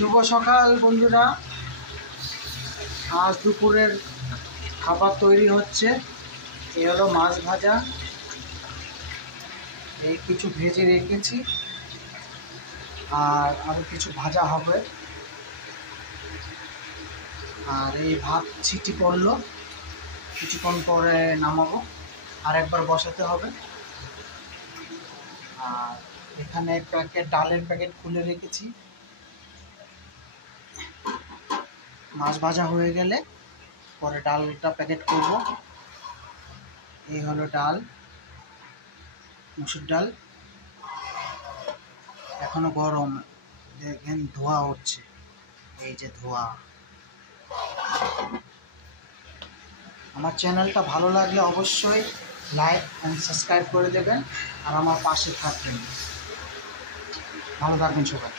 শুভ সকাল বন্ধুরা। আজ দুপুরের খাবার তৈরি হচ্ছে। এই হলো মাছ ভাজা, এই কিছু ভেজে রেখেছি আর আরও কিছু ভাজা হবে। আর এই ভাত ছিটি পড়লো, কিছুক্ষণ পরে নামাবো, আর একবার বসাতে হবে। আর এখানে ডালের প্যাকেট খুলে রেখেছি। মাছ ভাজা হয়ে গেলে পরে ডালটা প্যাকেট করব। এই হলো ডাল, মুসুর ডাল, এখনো গরম, দেখেন ধোয়া হচ্ছে, এই যে ধোয়া। আমার চ্যানেলটা ভালো লাগলে অবশ্যই লাইক অ্যান্ড সাবস্ক্রাইব করে দেবেন আর আমার পাশে থাকবেন। ভালো থাকবেন সবাই।